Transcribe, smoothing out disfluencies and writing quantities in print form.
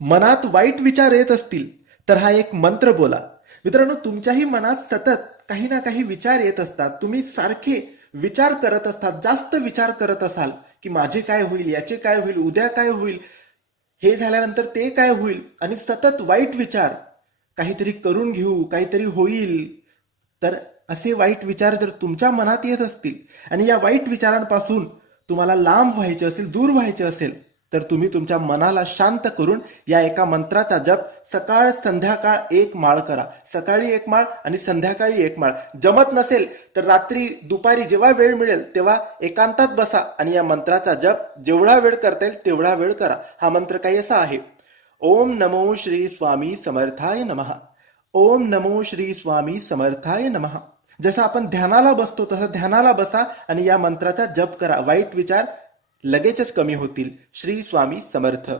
मनात वाईट विचार येत असतील तर हा एक मंत्र बोला. मित्रांनो, तुमच्याही मनात सतत काही ना काही विचार येत असतात. तुम्ही सारखे विचार करत असतात, जास्त विचार करत असाल की माझे काय होईल, याचे काय होईल, उद्या काय होईल, हे झाल्यानंतर ते काय होईल, आणि सतत वाईट विचार, काहीतरी करून घेऊ, काहीतरी होईल. तर असे वाईट विचार जर तुमच्या मनात येत असतील आणि या वाईट विचारांपासून तुम्हाला लांब व्हायचे असेल, दूर व्हायचे असेल, तर तुम्ही तुमच्या मनाला शांत करून या एका मंत्राचा जप सकाळ संध्याकाळ 1 माळ करा. सकाळी 1 माळ आणि संध्याकाळी 1 माळ. जमत नसेल तर रात्री दुपारी जेव्हा वेळ मिळेल तेव्हा एकांतात बसा आणि या मंत्राचा जप जेवढा वेळ करता येईल तेवढा वेळ करा. हा मंत्र काही असा आहे: ओम नमो श्री स्वामी समर्थाय नमः. ओम नमो श्री स्वामी समर्थाय नमः. जसं आपण ध्यानाला बसतो तसं ध्यानाला बसा आणि या मंत्राचा जप करा. वाईट विचार लगेचच कमी होतील. श्री स्वामी समर्थ.